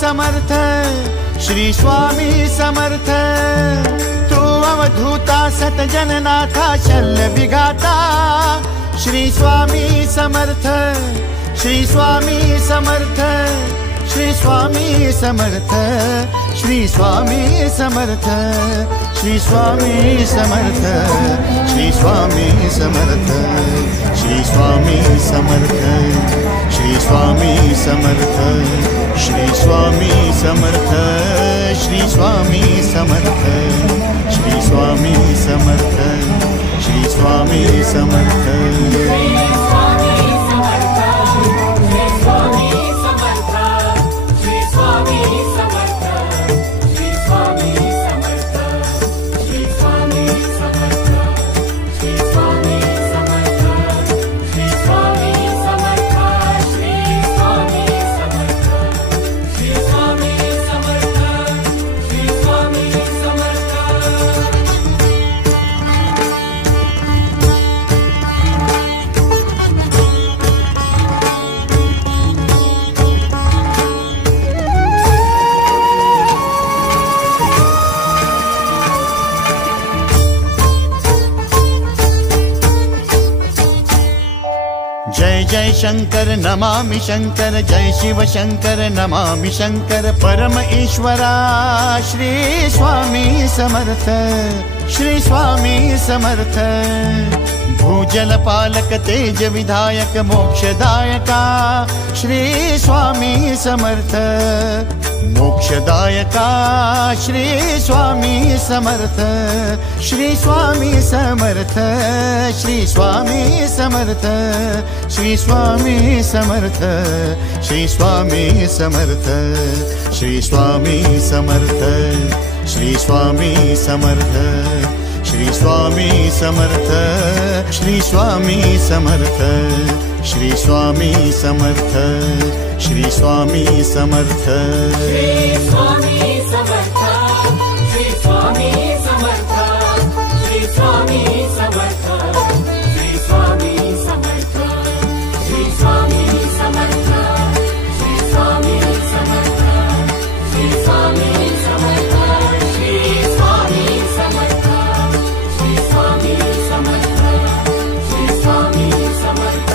समर्थ, श्री स्वामी समर्थ। तू अवधूता सतजननाथा शल्य विघाता, श्री स्वामी समर्थ, श्री स्वामी समर्थ, श्री स्वामी समर्थ, श्री स्वामी समर्थ, श्री स्वामी समर्थ, श्री स्वामी समर्थ, श्री स्वामी समर्थ, श्री स्वामी समर्थ, श्री स्वामी समर्थ, श्री स्वामी समर्थ, श्री स्वामी समर्थ, श्री स्वामी समर्थ। जय जय शंकर नमामि शंकर, जय शिव शंकर नमामि शंकर। परम ईश्वरा श्री स्वामी समर्थ, श्री स्वामी समर्थ। भूजल पालक तेज विधायक मोक्षदायका, श्री स्वामी समर्थ। मोक्षदायका श्री स्वामी समर्थ, श्री स्वामी समर्थ, श्री स्वामी समर्थ, श्री स्वामी समर्थ, श्री स्वामी समर्थ, श्री स्वामी समर्थ, श्री स्वामी समर्थ, श्री स्वामी समर्थ, श्री स्वामी समर्थ, श्री स्वामी समर्थ, श्री स्वामी समर्थ। श्री स्वामी समर्थ, श्री स्वामी समर्थ, श्री स्वामी समर्थ, श्री स्वामी समर्थ, श्री स्वामी समर्थ, श्री स्वामी समर्थ, श्री स्वामी समर्थ, श्री स्वामी समर्थ, श्री स्वामी समर्थ, श्री स्वामी समर्थ।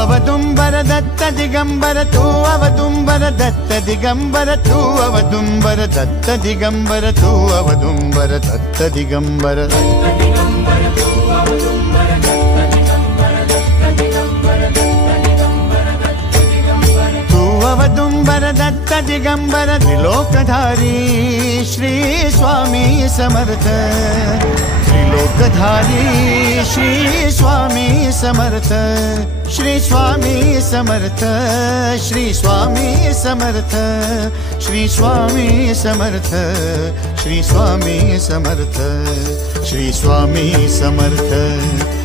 अवदुम्बर दत्त दिगंबर, तू अवदुम्बर दत्त दिगंबर, तू अवदुम्बर दत्त दिगंबर, तू अवदुम्बर दत्त दिगंबर। तू अवदुम्बर दत्त दिगंबर, त्रिलोकधारी श्री स्वामी समर्थ। त्रिलोकधारी श्री स्वामी समर्थ, श्री स्वामी समर्थ, श्री स्वामी समर्थ, श्री स्वामी समर्थ, श्री स्वामी समर्थ, श्री स्वामी समर्थ,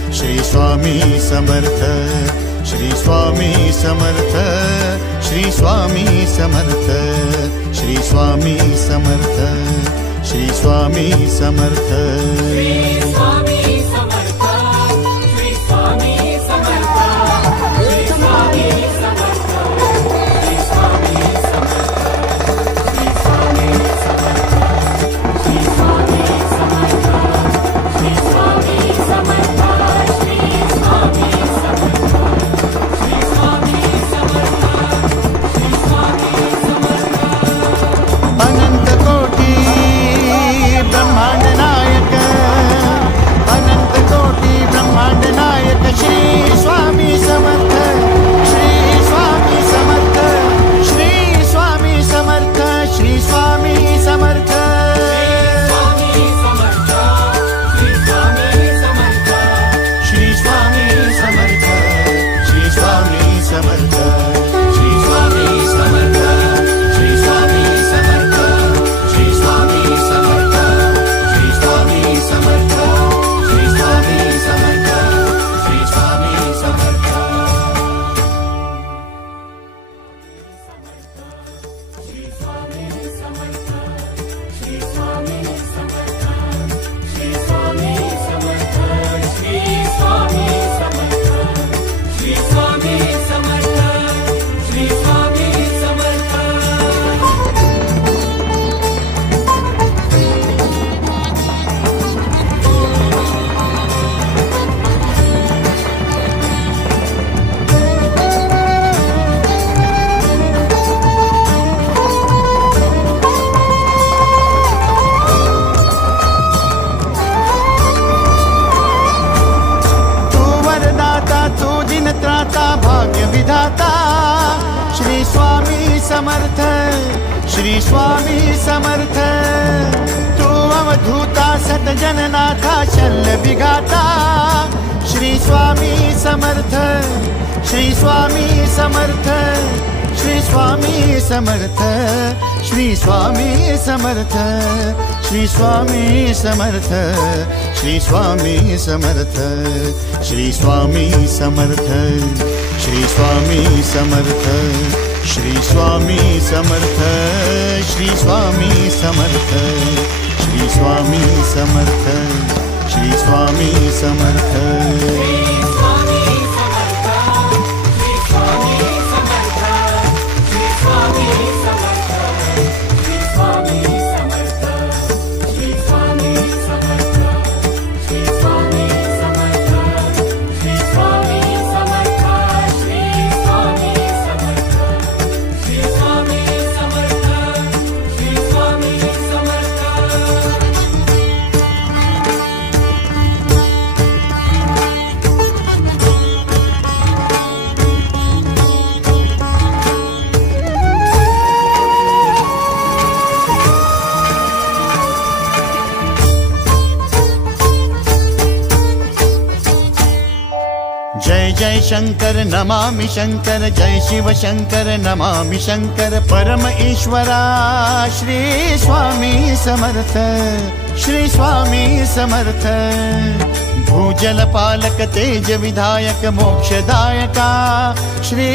श्री स्वामी समर्थ, श्री स्वामी समर्थ, श्री स्वामी समर्थ, श्री स्वामी समर्थ, श्री स्वामी समर्थ। श्री स्वामी समर्थ, श्री स्वामी समर्थ, श्री स्वामी समर्थ, श्री स्वामी समर्थ, श्री स्वामी समर्थ, श्री स्वामी समर्थ, श्री स्वामी समर्थ, श्री स्वामी समर्थ, श्री स्वामी समर्थ, श्री स्वामी समर्थ। अनंत कोटि ब्रह्मांड नायक, अनंत समर्थ, श्री स्वामी समर्थ। तू अवधूता सतजननाथा शल्य विघाता, श्री स्वामी समर्थ, श्री स्वामी समर्थ, श्री स्वामी समर्थ, श्री स्वामी समर्थ, श्री स्वामी समर्थ, श्री स्वामी समर्थ, श्री स्वामी समर्थ, श्री स्वामी समर्थ, श्री स्वामी समर्थ, श्री स्वामी समर्थ, श्री स्वामी समर्थ, श्री स्वामी समर्थ। जय जय शंकर नमामि शंकर, जय शिव शंकर नमामि शंकर। परम ईश्वरा श्री स्वामी समर्थ, श्री स्वामी समर्थ। भूजल पालक तेज विधायक मोक्षदायका, श्री